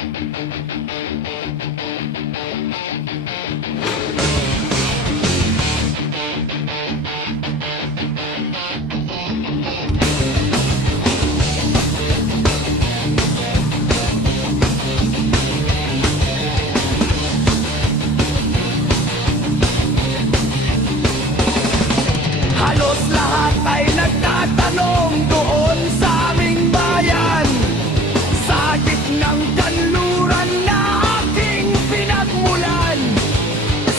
Halos lahat ay nagtatanong doon sa aming bayan, sa gitnang kanluran na aking pinagmulan.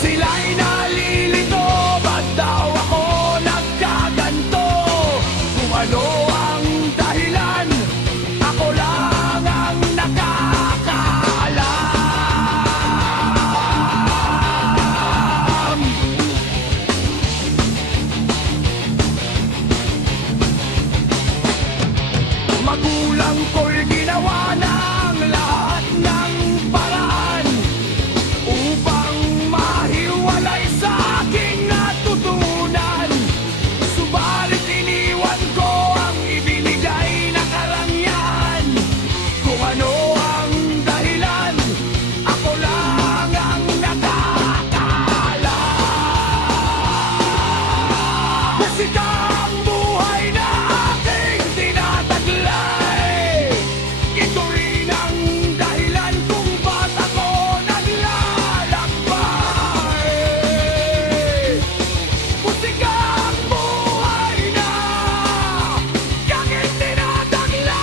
Sila'y nalilito, ba't daw ako nagkaganto? Kung ano ang dahilan, ako lang ang nakakaalam. Magulang ko'y ginawa ng lahat ng paraan upang mahiwalay sa aking natutunan. Subalit iniwan ko ang ibinigay na karangyaan. Kung ano ang dahilan, ako lang ang nakakaalam. Musika ang buhay na aking tinataglay. Ito rin ang dahilan kung ba't ako naglalakbay. Musika ang buhay na aking tinataglay.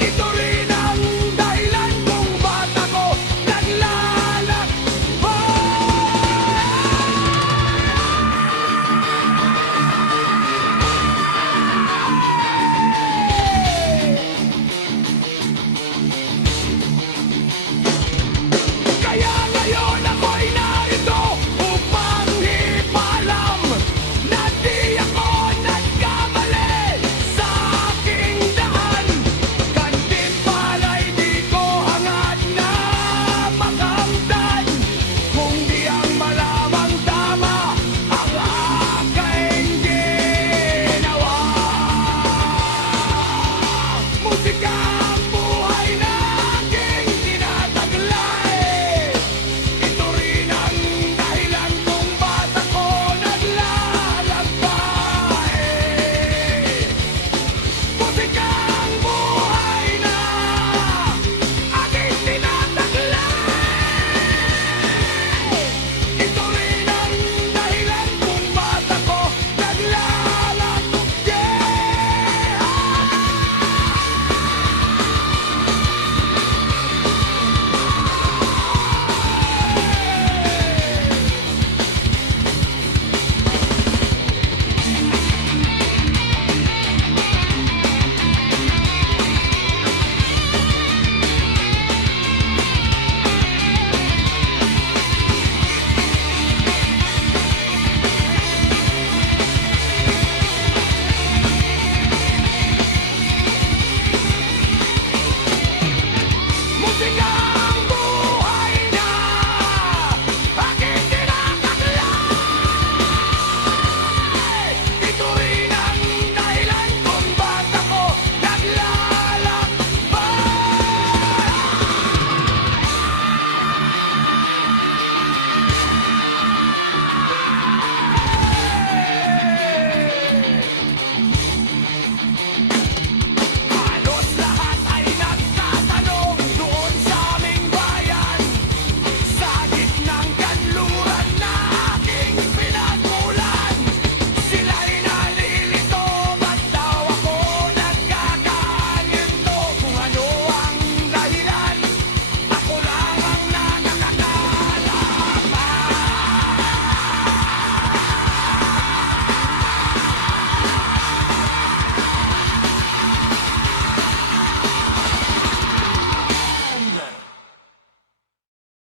Ito rin ang dahilan kung ba't ako Kaya ngayon ako'y narito upang ipaalam na di ako nagkamali sa aking daan. Kandi't pala'y di ko hangad na makamtan, kung di ang malamang tama ang aking ginawa. Musika